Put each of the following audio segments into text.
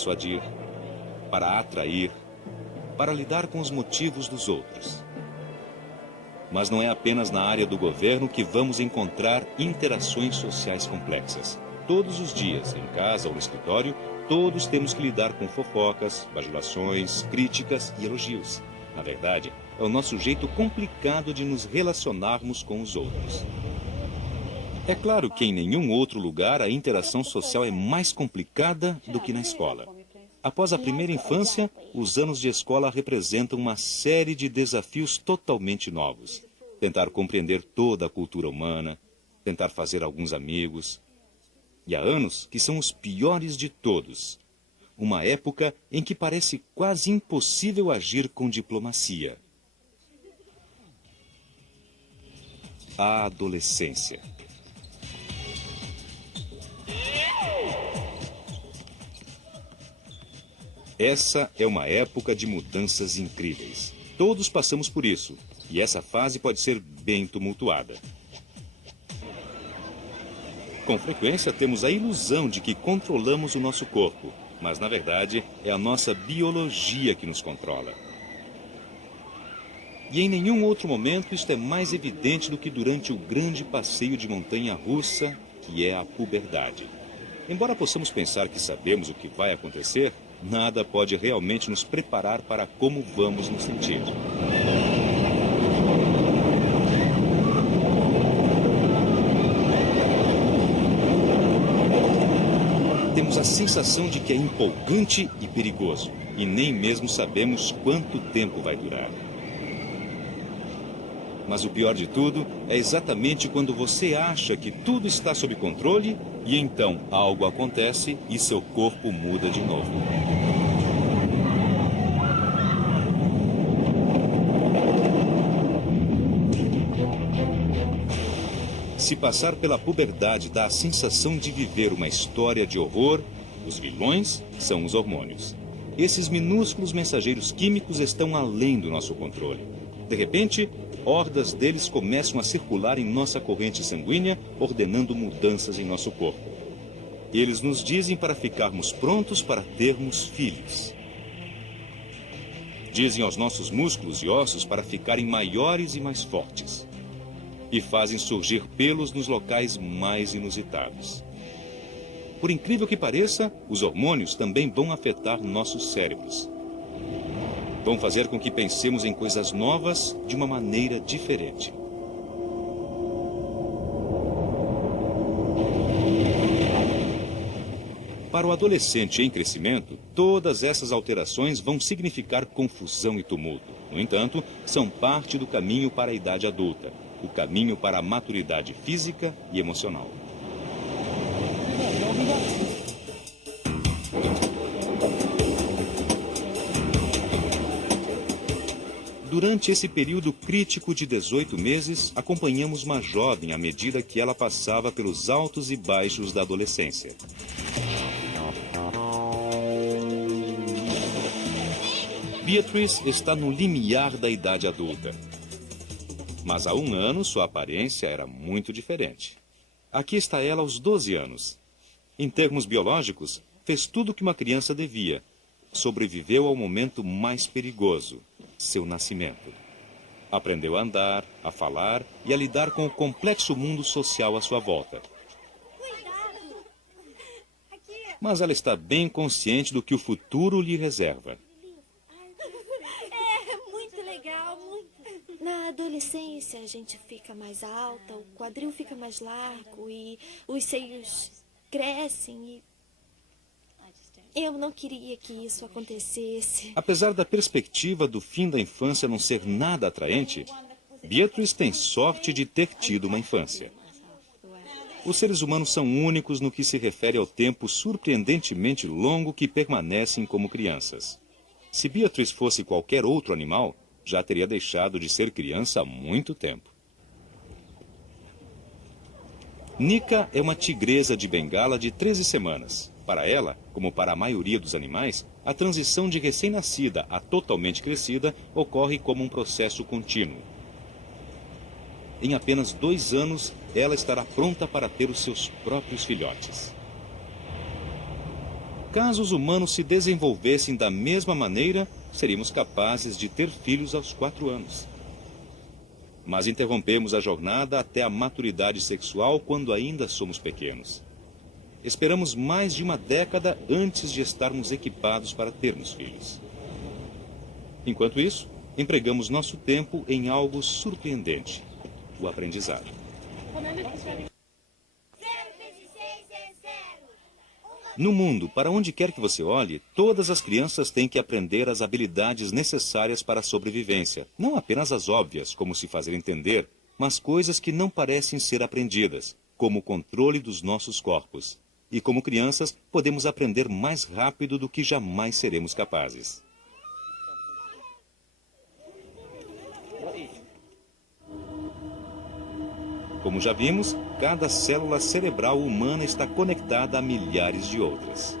persuadir, para atrair, para lidar com os motivos dos outros. Mas não é apenas na área do governo que vamos encontrar interações sociais complexas. Todos os dias, em casa ou no escritório, todos temos que lidar com fofocas, bajulações, críticas e elogios. Na verdade, é o nosso jeito complicado de nos relacionarmos com os outros. É claro que em nenhum outro lugar a interação social é mais complicada do que na escola. Após a primeira infância, os anos de escola representam uma série de desafios totalmente novos. Tentar compreender toda a cultura humana, tentar fazer alguns amigos. E há anos que são os piores de todos. Uma época em que parece quase impossível agir com diplomacia. A adolescência. Essa é uma época de mudanças incríveis. Todos passamos por isso, e essa fase pode ser bem tumultuada. Com frequência temos a ilusão de que controlamos o nosso corpo, mas na verdade é a nossa biologia que nos controla. E em nenhum outro momento isto é mais evidente do que durante o grande passeio de montanha-russa, que é a puberdade. Embora possamos pensar que sabemos o que vai acontecer, nada pode realmente nos preparar para como vamos nos sentir. Temos a sensação de que é empolgante e perigoso, e nem mesmo sabemos quanto tempo vai durar. Mas o pior de tudo é exatamente quando você acha que tudo está sob controle e então algo acontece e seu corpo muda de novo. Se passar pela puberdade dá a sensação de viver uma história de horror, os vilões são os hormônios. Esses minúsculos mensageiros químicos estão além do nosso controle. De repente, hordas deles começam a circular em nossa corrente sanguínea, ordenando mudanças em nosso corpo. Eles nos dizem para ficarmos prontos para termos filhos. Dizem aos nossos músculos e ossos para ficarem maiores e mais fortes. E fazem surgir pelos nos locais mais inusitados. Por incrível que pareça, os hormônios também vão afetar nossos cérebros. Vão fazer com que pensemos em coisas novas de uma maneira diferente. Para o adolescente em crescimento, todas essas alterações vão significar confusão e tumulto. No entanto, são parte do caminho para a idade adulta, o caminho para a maturidade física e emocional. Durante esse período crítico de 18 meses, acompanhamos uma jovem à medida que ela passava pelos altos e baixos da adolescência. Beatrice está no limiar da idade adulta. Mas há um ano sua aparência era muito diferente. Aqui está ela aos 12 anos. Em termos biológicos, fez tudo o que uma criança devia. Sobreviveu ao momento mais perigoso, seu nascimento. Aprendeu a andar, a falar e a lidar com o complexo mundo social à sua volta. Mas ela está bem consciente do que o futuro lhe reserva. É muito legal, muito. Na adolescência a gente fica mais alta, o quadril fica mais largo e os seios crescem e... Eu não queria que isso acontecesse. Apesar da perspectiva do fim da infância não ser nada atraente, Beatrice tem sorte de ter tido uma infância. Os seres humanos são únicos no que se refere ao tempo surpreendentemente longo que permanecem como crianças. Se Beatrice fosse qualquer outro animal, já teria deixado de ser criança há muito tempo. Nika é uma tigresa de Bengala de 13 semanas. Para ela, como para a maioria dos animais, a transição de recém-nascida a totalmente crescida ocorre como um processo contínuo. Em apenas 2 anos, ela estará pronta para ter os seus próprios filhotes. Caso os humanos se desenvolvessem da mesma maneira, seríamos capazes de ter filhos aos 4 anos. Mas interrompemos a jornada até a maturidade sexual quando ainda somos pequenos. Esperamos mais de uma década antes de estarmos equipados para termos filhos. Enquanto isso, empregamos nosso tempo em algo surpreendente: o aprendizado. No mundo, para onde quer que você olhe, todas as crianças têm que aprender as habilidades necessárias para a sobrevivência. Não apenas as óbvias, como se fazer entender, mas coisas que não parecem ser aprendidas, como o controle dos nossos corpos. E como crianças, podemos aprender mais rápido do que jamais seremos capazes. Como já vimos, cada célula cerebral humana está conectada a milhares de outras.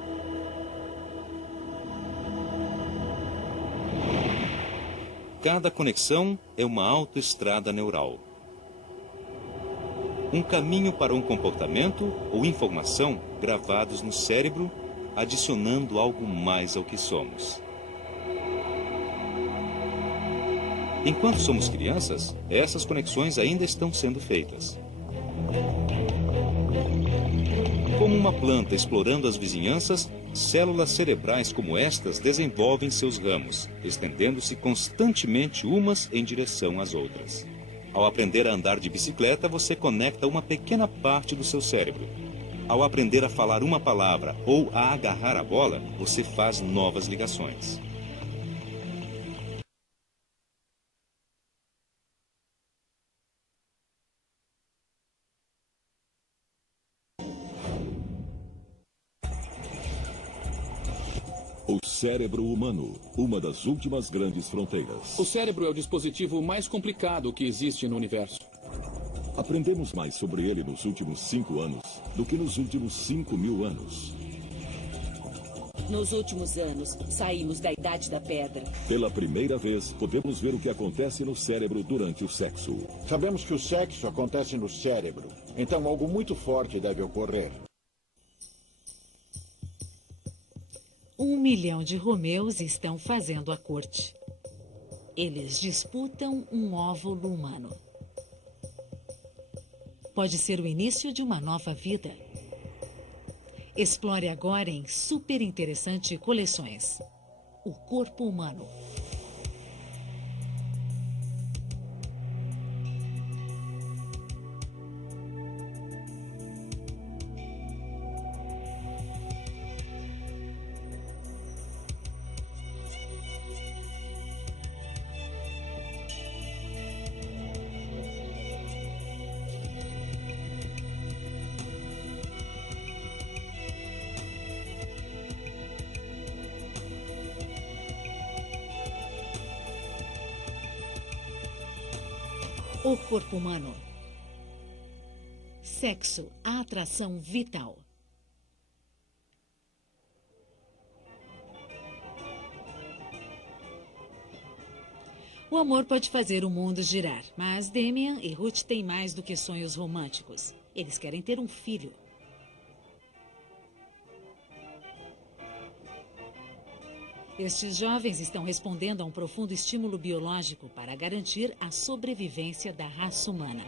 Cada conexão é uma autoestrada neural. Um caminho para um comportamento ou informação gravados no cérebro, adicionando algo mais ao que somos. Enquanto somos crianças, essas conexões ainda estão sendo feitas. Como uma planta explorando as vizinhanças, células cerebrais como estas desenvolvem seus ramos, estendendo-se constantemente umas em direção às outras. Ao aprender a andar de bicicleta, você conecta uma pequena parte do seu cérebro. Ao aprender a falar uma palavra ou a agarrar a bola, você faz novas ligações. O cérebro humano, uma das últimas grandes fronteiras. O cérebro é o dispositivo mais complicado que existe no universo. Aprendemos mais sobre ele nos últimos 5 anos do que nos últimos 5.000 anos. Nos últimos anos, saímos da Idade da Pedra. Pela primeira vez, podemos ver o que acontece no cérebro durante o sexo. Sabemos que o sexo acontece no cérebro, então algo muito forte deve ocorrer. 1 milhão de Romeus estão fazendo a corte. Eles disputam um óvulo humano. Pode ser o início de uma nova vida. Explore agora em super interessante coleções. O corpo humano. O corpo humano. Sexo, a atração vital. O amor pode fazer o mundo girar, mas Damian e Ruth têm mais do que sonhos românticos. Eles querem ter um filho. Estes jovens estão respondendo a um profundo estímulo biológico para garantir a sobrevivência da raça humana.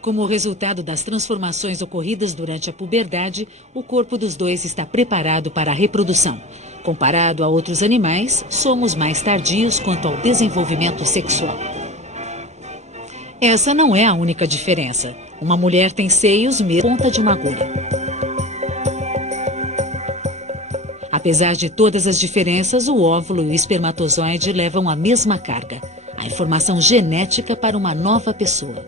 Como resultado das transformações ocorridas durante a puberdade, o corpo dos dois está preparado para a reprodução. Comparado a outros animais, somos mais tardios quanto ao desenvolvimento sexual. Essa não é a única diferença. Uma mulher tem seios mesmo ponta de uma agulha. Apesar de todas as diferenças, o óvulo e o espermatozoide levam a mesma carga, a informação genética para uma nova pessoa.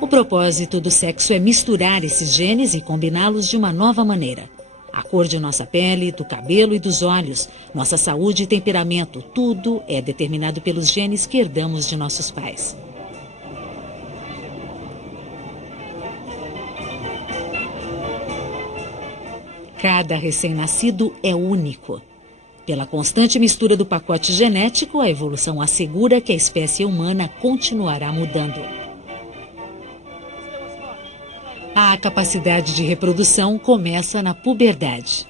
O propósito do sexo é misturar esses genes e combiná-los de uma nova maneira. A cor de nossa pele, do cabelo e dos olhos, nossa saúde e temperamento, tudo é determinado pelos genes que herdamos de nossos pais. Cada recém-nascido é único. Pela constante mistura do pacote genético, a evolução assegura que a espécie humana continuará mudando. A capacidade de reprodução começa na puberdade.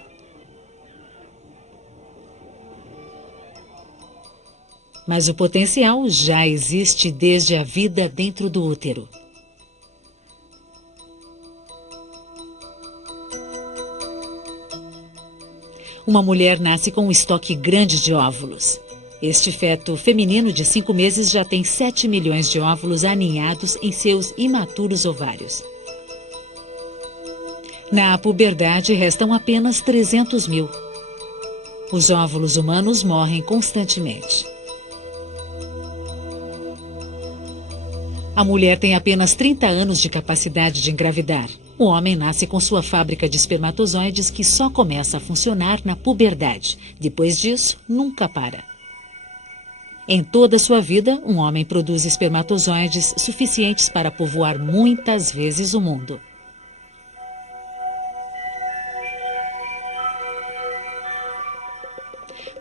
Mas o potencial já existe desde a vida dentro do útero. Uma mulher nasce com um estoque grande de óvulos. Este feto feminino de 5 meses já tem 7 milhões de óvulos aninhados em seus imaturos ovários. Na puberdade, restam apenas 300 mil. Os óvulos humanos morrem constantemente. A mulher tem apenas 30 anos de capacidade de engravidar. O homem nasce com sua fábrica de espermatozoides que só começa a funcionar na puberdade. Depois disso, nunca para. Em toda a sua vida, um homem produz espermatozoides suficientes para povoar muitas vezes o mundo.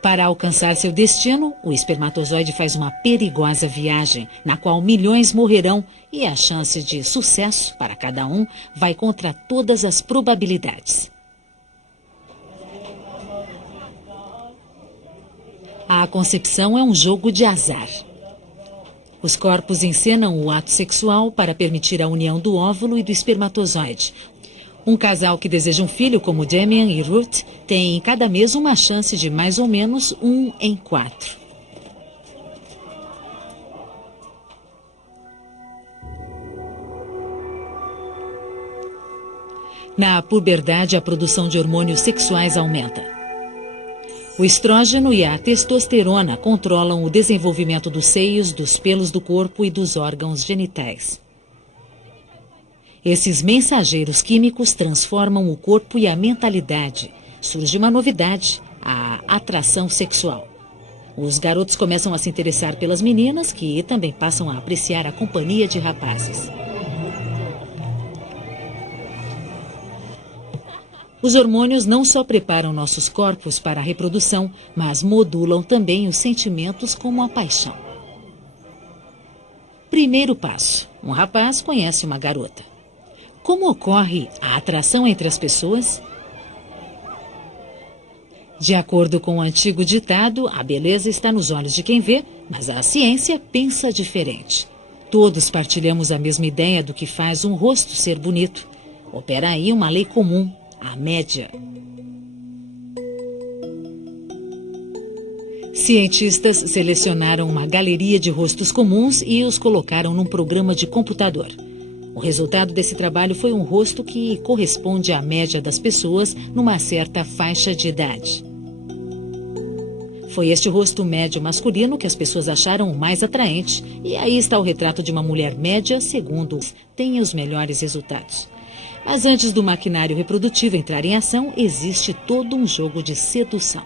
Para alcançar seu destino, o espermatozoide faz uma perigosa viagem, na qual milhões morrerão e a chance de sucesso para cada um vai contra todas as probabilidades. A concepção é um jogo de azar. Os corpos encenam o ato sexual para permitir a união do óvulo e do espermatozoide. Um casal que deseja um filho, como Damian e Ruth, tem cada mês uma chance de mais ou menos 1 em 4. Na puberdade, a produção de hormônios sexuais aumenta. O estrógeno e a testosterona controlam o desenvolvimento dos seios, dos pelos do corpo e dos órgãos genitais. Esses mensageiros químicos transformam o corpo e a mentalidade. Surge uma novidade, a atração sexual. Os garotos começam a se interessar pelas meninas, que também passam a apreciar a companhia de rapazes. Os hormônios não só preparam nossos corpos para a reprodução, mas modulam também os sentimentos como a paixão. Primeiro passo: um rapaz conhece uma garota. Como ocorre a atração entre as pessoas? De acordo com o antigo ditado, a beleza está nos olhos de quem vê, mas a ciência pensa diferente. Todos partilhamos a mesma ideia do que faz um rosto ser bonito. Opera aí uma lei comum, a média. Cientistas selecionaram uma galeria de rostos comuns e os colocaram num programa de computador. O resultado desse trabalho foi um rosto que corresponde à média das pessoas numa certa faixa de idade. Foi este rosto médio masculino que as pessoas acharam o mais atraente, e aí está o retrato de uma mulher média, segundo tem os melhores resultados. Mas antes do maquinário reprodutivo entrar em ação, existe todo um jogo de sedução.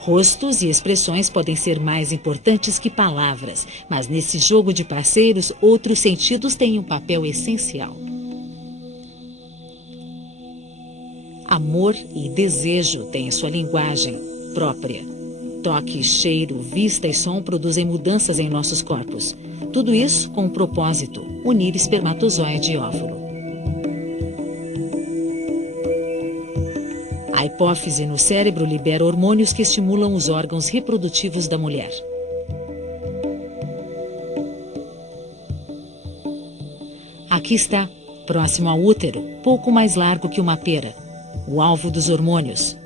Rostos e expressões podem ser mais importantes que palavras, mas nesse jogo de parceiros, outros sentidos têm um papel essencial. Amor e desejo têm sua linguagem própria. Toque, cheiro, vista e som produzem mudanças em nossos corpos. Tudo isso com um propósito: unir espermatozoide e óvulo. A hipófise no cérebro libera hormônios que estimulam os órgãos reprodutivos da mulher. Aqui está, próximo ao útero, pouco mais largo que uma pera, o alvo dos hormônios,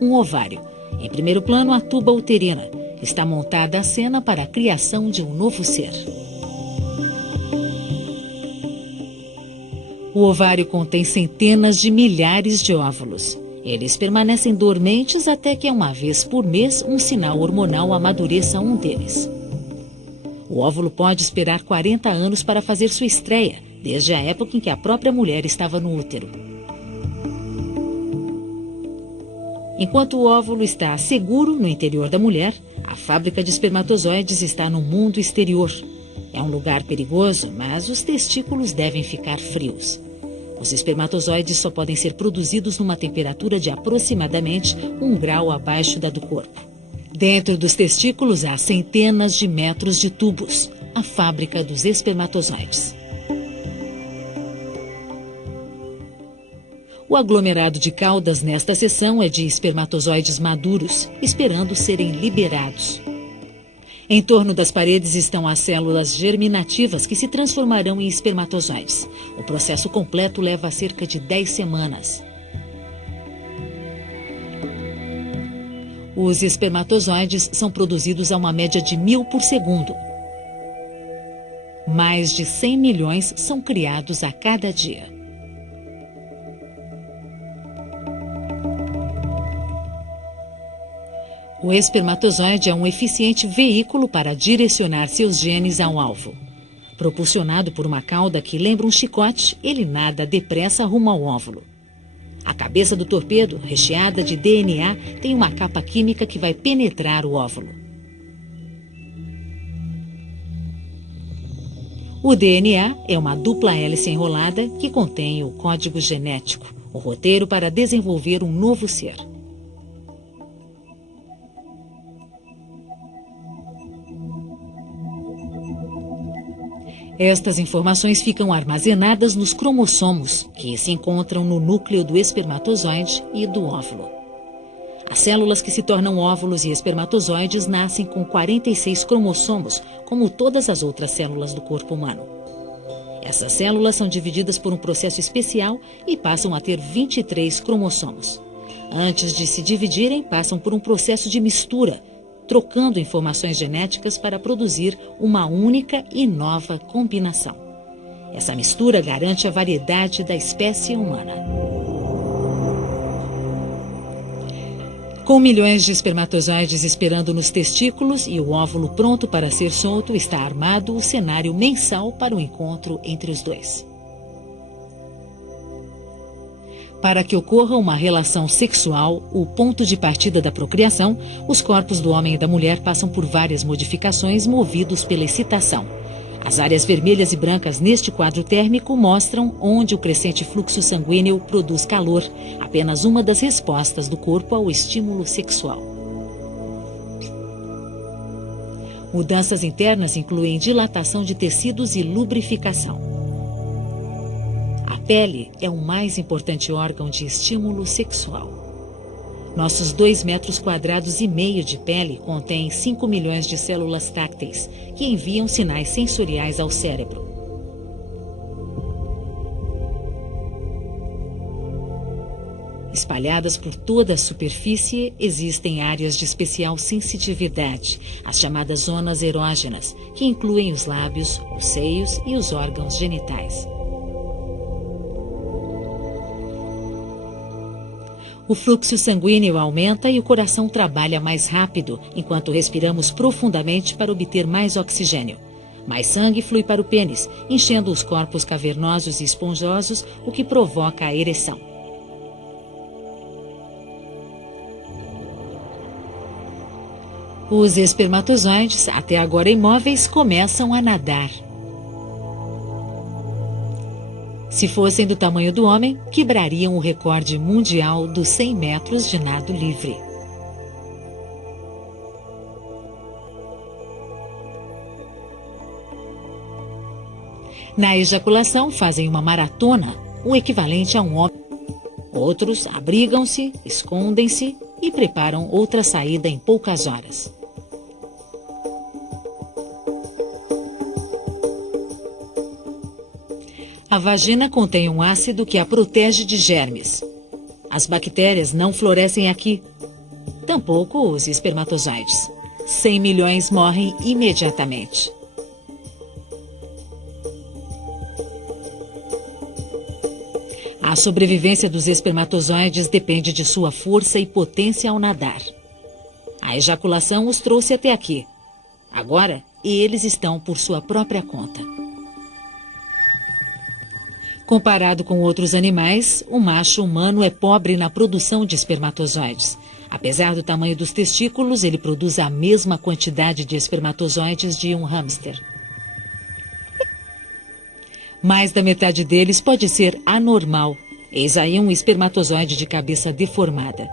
um ovário. Em primeiro plano, a tuba uterina. Está montada a cena para a criação de um novo ser. O ovário contém centenas de milhares de óvulos. Eles permanecem dormentes até que, uma vez por mês, um sinal hormonal amadureça um deles. O óvulo pode esperar 40 anos para fazer sua estreia, desde a época em que a própria mulher estava no útero. Enquanto o óvulo está seguro no interior da mulher, a fábrica de espermatozoides está no mundo exterior. É um lugar perigoso, mas os testículos devem ficar frios. Os espermatozoides só podem ser produzidos numa temperatura de aproximadamente 1 grau abaixo da do corpo. Dentro dos testículos há centenas de metros de tubos, a fábrica dos espermatozoides. O aglomerado de caudas nesta seção é de espermatozoides maduros, esperando serem liberados. Em torno das paredes estão as células germinativas que se transformarão em espermatozoides. O processo completo leva cerca de 10 semanas. Os espermatozoides são produzidos a uma média de 1000 por segundo. Mais de 100 milhões são criados a cada dia. O espermatozoide é um eficiente veículo para direcionar seus genes ao alvo. Propulsionado por uma cauda que lembra um chicote, ele nada depressa rumo ao óvulo. A cabeça do torpedo, recheada de DNA, tem uma capa química que vai penetrar o óvulo. O DNA é uma dupla hélice enrolada que contém o código genético, o roteiro para desenvolver um novo ser. Estas informações ficam armazenadas nos cromossomos, que se encontram no núcleo do espermatozoide e do óvulo. As células que se tornam óvulos e espermatozoides nascem com 46 cromossomos, como todas as outras células do corpo humano. Essas células são divididas por um processo especial e passam a ter 23 cromossomos. Antes de se dividirem, passam por um processo de mistura, trocando informações genéticas para produzir uma única e nova combinação. Essa mistura garante a variedade da espécie humana. Com milhões de espermatozoides esperando nos testículos e o óvulo pronto para ser solto, está armado o cenário mensal para o encontro entre os dois. Para que ocorra uma relação sexual, o ponto de partida da procriação, os corpos do homem e da mulher passam por várias modificações movidos pela excitação. As áreas vermelhas e brancas neste quadro térmico mostram onde o crescente fluxo sanguíneo produz calor, apenas uma das respostas do corpo ao estímulo sexual. Mudanças internas incluem dilatação de tecidos e lubrificação. A pele é o mais importante órgão de estímulo sexual. Nossos 2,5 metros quadrados de pele contêm 5 milhões de células tácteis, que enviam sinais sensoriais ao cérebro. Espalhadas por toda a superfície, existem áreas de especial sensitividade, as chamadas zonas erógenas, que incluem os lábios, os seios e os órgãos genitais. O fluxo sanguíneo aumenta e o coração trabalha mais rápido, enquanto respiramos profundamente para obter mais oxigênio. Mais sangue flui para o pênis, enchendo os corpos cavernosos e esponjosos, o que provoca a ereção. Os espermatozoides, até agora imóveis, começam a nadar. Se fossem do tamanho do homem, quebrariam o recorde mundial dos 100 metros de nado livre. Na ejaculação, fazem uma maratona, o equivalente a um homem. Outros abrigam-se, escondem-se e preparam outra saída em poucas horas. A vagina contém um ácido que a protege de germes. As bactérias não florescem aqui. Tampouco os espermatozoides. 100 milhões morrem imediatamente. A sobrevivência dos espermatozoides depende de sua força e potência ao nadar. A ejaculação os trouxe até aqui. Agora, eles estão por sua própria conta. Comparado com outros animais, o macho humano é pobre na produção de espermatozoides. Apesar do tamanho dos testículos, ele produz a mesma quantidade de espermatozoides de um hamster. Mais da metade deles pode ser anormal. Eis aí um espermatozoide de cabeça deformada.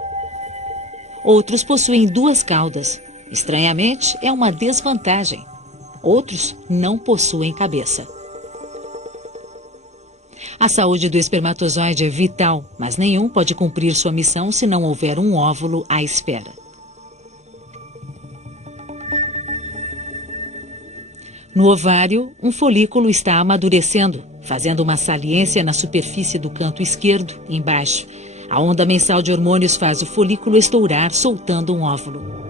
Outros possuem 2 caudas. Estranhamente, é uma desvantagem. Outros não possuem cabeça. A saúde do espermatozoide é vital, mas nenhum pode cumprir sua missão se não houver um óvulo à espera. No ovário, um folículo está amadurecendo, fazendo uma saliência na superfície do canto esquerdo, embaixo. A onda mensal de hormônios faz o folículo estourar, soltando um óvulo.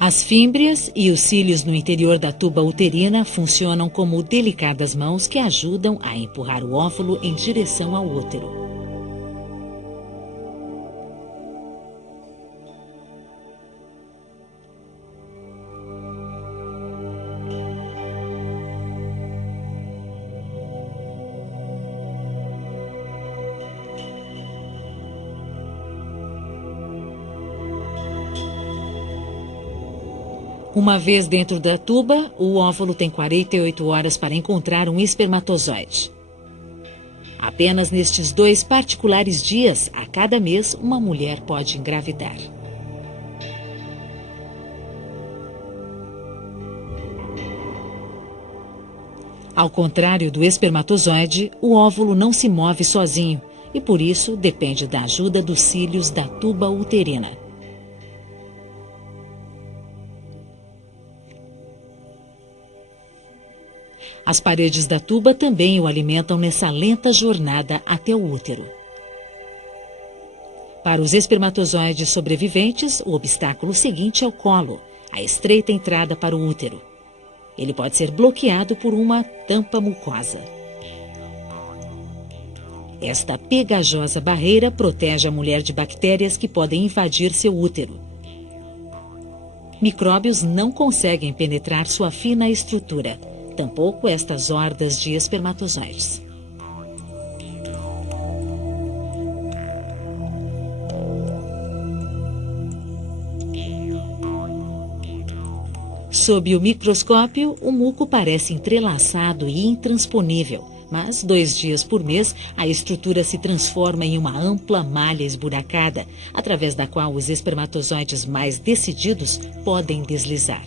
As fímbrias e os cílios no interior da tuba uterina funcionam como delicadas mãos que ajudam a empurrar o óvulo em direção ao útero. Uma vez dentro da tuba, o óvulo tem 48 horas para encontrar um espermatozoide. Apenas nestes 2 particulares dias, a cada mês, uma mulher pode engravidar. Ao contrário do espermatozoide, o óvulo não se move sozinho e, por isso, depende da ajuda dos cílios da tuba uterina. As paredes da tuba também o alimentam nessa lenta jornada até o útero. Para os espermatozoides sobreviventes, o obstáculo seguinte é o colo, a estreita entrada para o útero. Ele pode ser bloqueado por uma tampa mucosa. Esta pegajosa barreira protege a mulher de bactérias que podem invadir seu útero. Micróbios não conseguem penetrar sua fina estrutura. Tampouco estas hordas de espermatozoides. Sob o microscópio, o muco parece entrelaçado e intransponível, mas 2 dias por mês a estrutura se transforma em uma ampla malha esburacada, através da qual os espermatozoides mais decididos podem deslizar.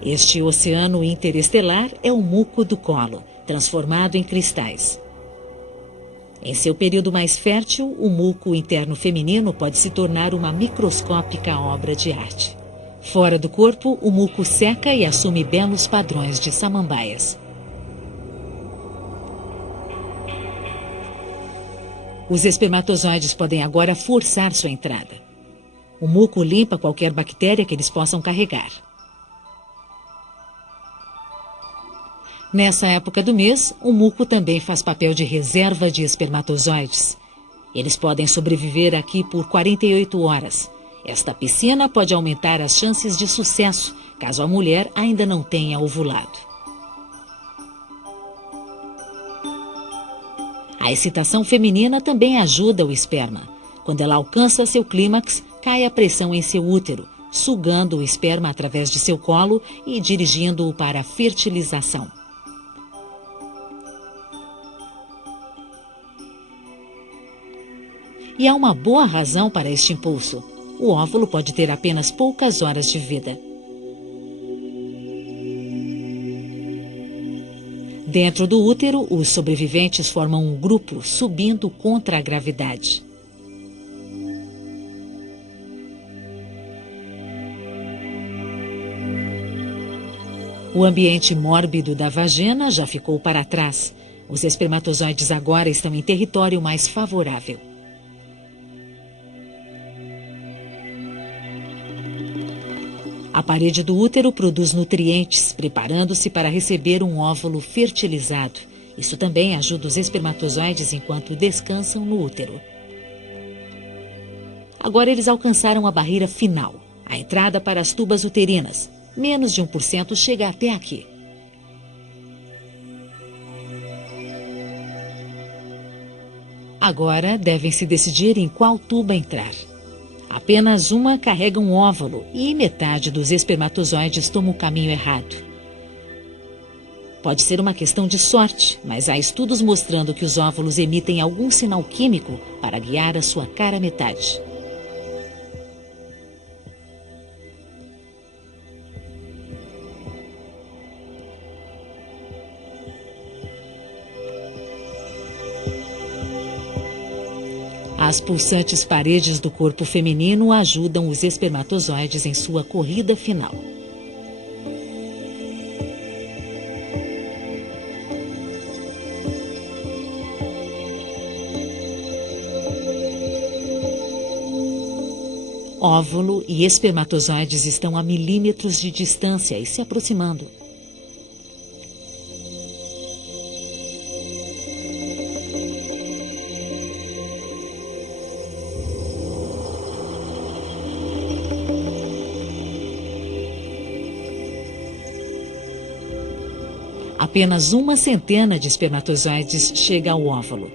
Este oceano interestelar é o muco do colo, transformado em cristais. Em seu período mais fértil, o muco interno feminino pode se tornar uma microscópica obra de arte. Fora do corpo, o muco seca e assume belos padrões de samambaias. Os espermatozoides podem agora forçar sua entrada. O muco limpa qualquer bactéria que eles possam carregar. Nessa época do mês, o muco também faz papel de reserva de espermatozoides. Eles podem sobreviver aqui por 48 horas. Esta piscina pode aumentar as chances de sucesso, caso a mulher ainda não tenha ovulado. A excitação feminina também ajuda o esperma. Quando ela alcança seu clímax, cai a pressão em seu útero, sugando o esperma através de seu colo e dirigindo-o para a fertilização. E há uma boa razão para este impulso. O óvulo pode ter apenas poucas horas de vida. Dentro do útero, os sobreviventes formam um grupo subindo contra a gravidade. O ambiente mórbido da vagina já ficou para trás. Os espermatozoides agora estão em território mais favorável. A parede do útero produz nutrientes, preparando-se para receber um óvulo fertilizado. Isso também ajuda os espermatozoides enquanto descansam no útero. Agora eles alcançaram a barreira final, a entrada para as tubas uterinas. Menos de 1% chega até aqui. Agora devem se decidir em qual tuba entrar. Apenas uma carrega um óvulo e metade dos espermatozoides toma o caminho errado. Pode ser uma questão de sorte, mas há estudos mostrando que os óvulos emitem algum sinal químico para guiar a sua cara metade. As pulsantes paredes do corpo feminino ajudam os espermatozoides em sua corrida final. Óvulo e espermatozoides estão a milímetros de distância e se aproximando. Apenas uma centena de espermatozoides chega ao óvulo.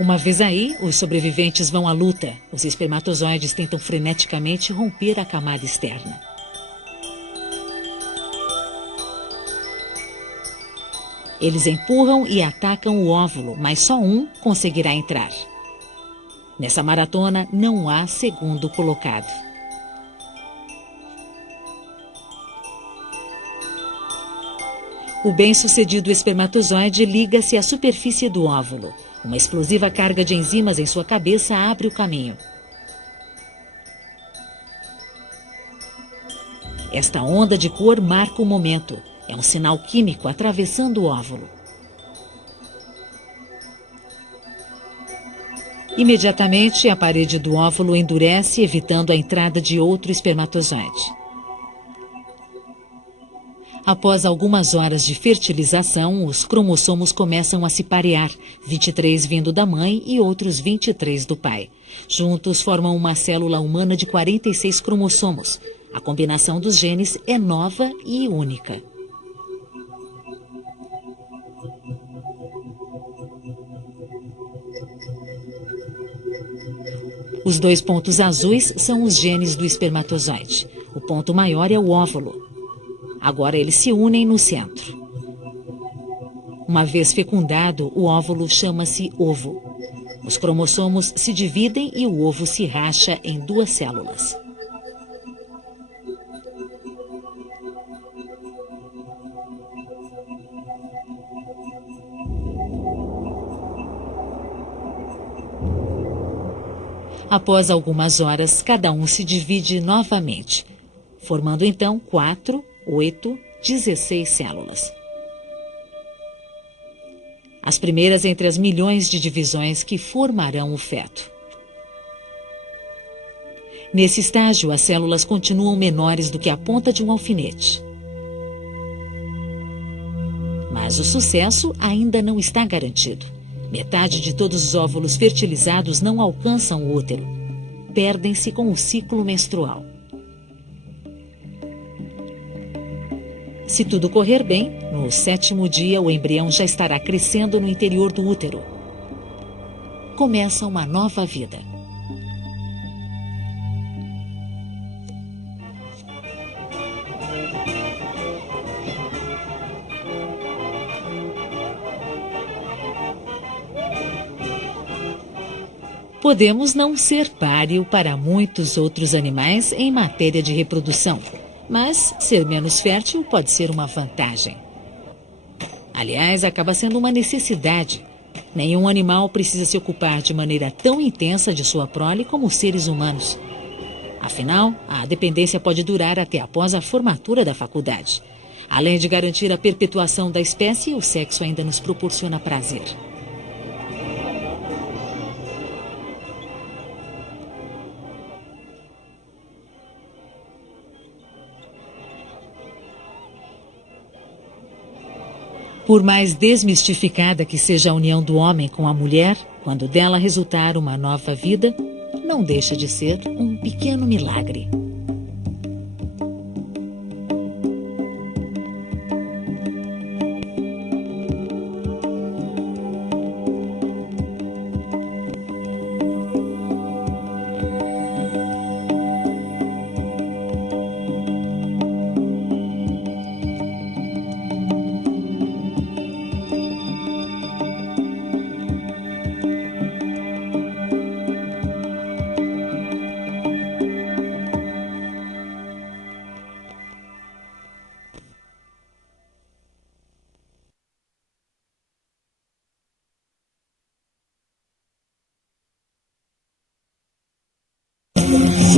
Uma vez aí, os sobreviventes vão à luta. Os espermatozoides tentam freneticamente romper a camada externa. Eles empurram e atacam o óvulo, mas só um conseguirá entrar. Nessa maratona, não há segundo colocado. O bem-sucedido espermatozoide liga-se à superfície do óvulo. Uma explosiva carga de enzimas em sua cabeça abre o caminho. Esta onda de cor marca o momento. É um sinal químico atravessando o óvulo. Imediatamente, a parede do óvulo endurece, evitando a entrada de outro espermatozoide. Após algumas horas de fertilização, os cromossomos começam a se parear, 23 vindo da mãe e outros 23 do pai. Juntos formam uma célula humana de 46 cromossomos. A combinação dos genes é nova e única. Os 2 pontos azuis são os genes do espermatozoide. O ponto maior é o óvulo. Agora eles se unem no centro. Uma vez fecundado, o óvulo chama-se ovo. Os cromossomos se dividem e o ovo se racha em 2 células. Após algumas horas, cada um se divide novamente, formando então 4, 8, 16 células. As primeiras entre as milhões de divisões que formarão o feto. Nesse estágio, as células continuam menores do que a ponta de um alfinete. Mas o sucesso ainda não está garantido. Metade de todos os óvulos fertilizados não alcançam o útero. Perdem-se com o ciclo menstrual. Se tudo correr bem, no 7º dia o embrião já estará crescendo no interior do útero. Começa uma nova vida. Podemos não ser páreo para muitos outros animais em matéria de reprodução, mas ser menos fértil pode ser uma vantagem. Aliás, acaba sendo uma necessidade. Nenhum animal precisa se ocupar de maneira tão intensa de sua prole como os seres humanos. Afinal, a dependência pode durar até após a formatura da faculdade. Além de garantir a perpetuação da espécie, o sexo ainda nos proporciona prazer. Por mais desmistificada que seja a união do homem com a mulher, quando dela resultar uma nova vida, não deixa de ser um pequeno milagre.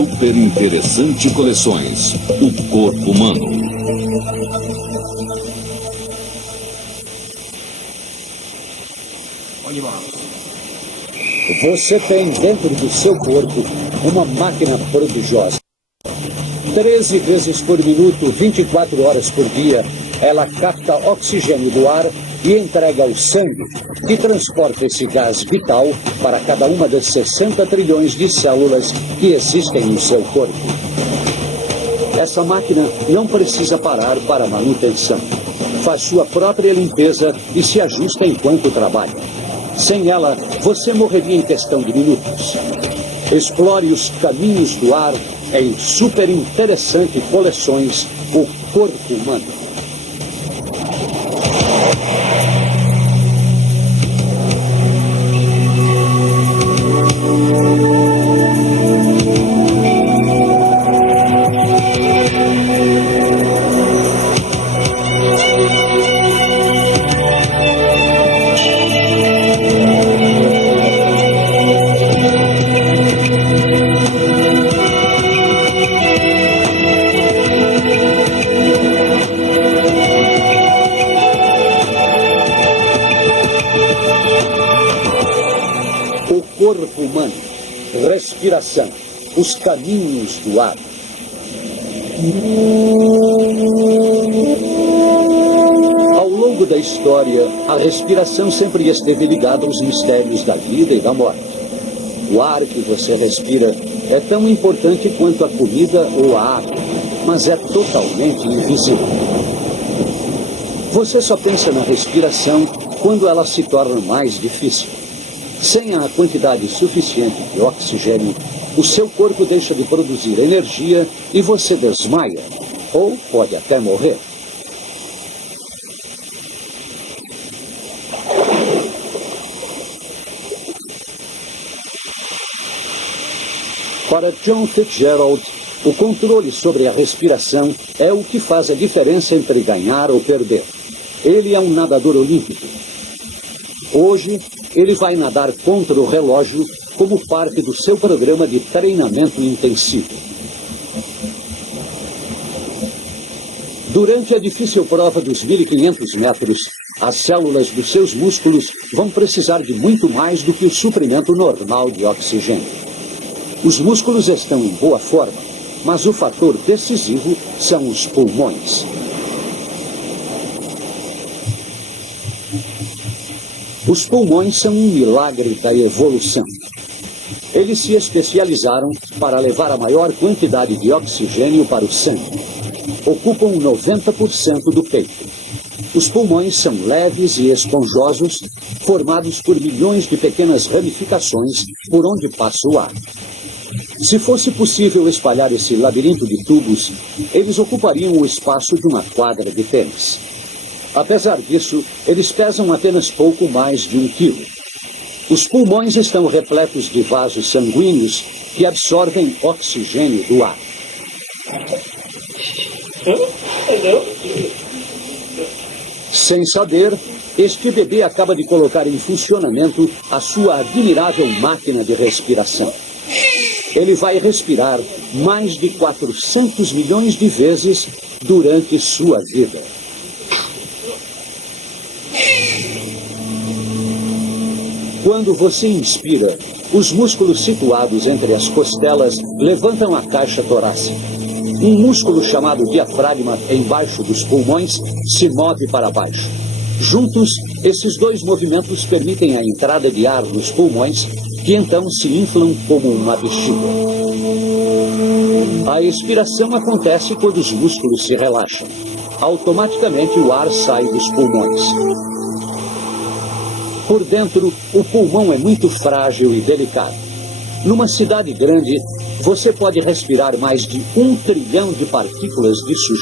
Super Interessante Coleções. O corpo humano. Você tem dentro do seu corpo uma máquina prodigiosa. 13 vezes por minuto, 24 horas por dia, ela capta oxigênio do ar e entrega ao sangue, que transporta esse gás vital para cada uma das 60 trilhões de células que existem no seu corpo. Essa máquina não precisa parar para manutenção. Faz sua própria limpeza e se ajusta enquanto trabalha. Sem ela, você morreria em questão de minutos. Explore os caminhos do ar em Super Interessante Coleções, o corpo humano. Corpo humano, respiração, os caminhos do ar. Ao longo da história, a respiração sempre esteve ligada aos mistérios da vida e da morte. O ar que você respira é tão importante quanto a comida ou a água, mas é totalmente invisível. Você só pensa na respiração quando ela se torna mais difícil. Sem a quantidade suficiente de oxigênio, o seu corpo deixa de produzir energia e você desmaia, ou pode até morrer. Para John Fitzgerald, o controle sobre a respiração é o que faz a diferença entre ganhar ou perder. Ele é um nadador olímpico. Hoje, ele vai nadar contra o relógio como parte do seu programa de treinamento intensivo. Durante a difícil prova dos 1.500 metros, as células dos seus músculos vão precisar de muito mais do que o suprimento normal de oxigênio. Os músculos estão em boa forma, mas o fator decisivo são os pulmões. Os pulmões são um milagre da evolução. Eles se especializaram para levar a maior quantidade de oxigênio para o sangue. Ocupam 90% do peito. Os pulmões são leves e esponjosos, formados por milhões de pequenas ramificações por onde passa o ar. Se fosse possível espalhar esse labirinto de tubos, eles ocupariam o espaço de uma quadra de tênis. Apesar disso, eles pesam apenas pouco mais de 1 quilo. Os pulmões estão repletos de vasos sanguíneos que absorvem oxigênio do ar. Sem saber, este bebê acaba de colocar em funcionamento a sua admirável máquina de respiração. Ele vai respirar mais de 400 milhões de vezes durante sua vida. Quando você inspira, os músculos situados entre as costelas levantam a caixa torácica. Um músculo chamado diafragma embaixo dos pulmões se move para baixo. Juntos, esses dois movimentos permitem a entrada de ar nos pulmões, que então se inflam como uma bexiga. A expiração acontece quando os músculos se relaxam. Automaticamente o ar sai dos pulmões. Por dentro, o pulmão é muito frágil e delicado. Numa cidade grande, você pode respirar mais de 1 trilhão de partículas de sujeira.